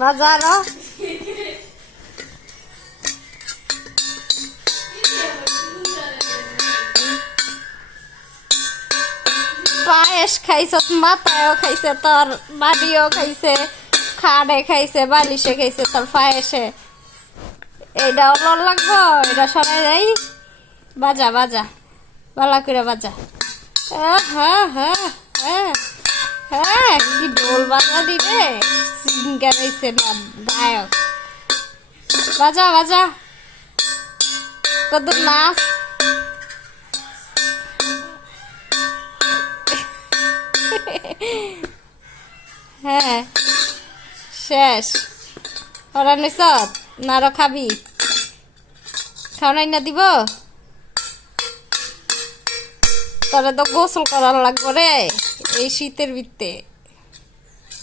বাজারও পায়েস খাইছে, মাথায়ও খাইছে, তোর বাড়িও খাইছে, খাড়ে খাইছে, বালিশে খাইছে, তোর পায়েসে। এইটা অলর লাগবো, এটা সরাই যাই। বাজা বাজা, বালা করে বাজা। হ্যাঁ হ্যাঁ হ্যাঁ হ্যাঁ, কি ঢোল বাজা দিবে, সিঙ্গার হইছে না গায়ক। বাজা বাজা, কত নাচ। হ্যাঁ শেষ। ওরা নিস না, আরো খাবি? খাওয়াই না দিব তোরা তো গোসল করার লাগবে রে এই শীতের ভিতরে।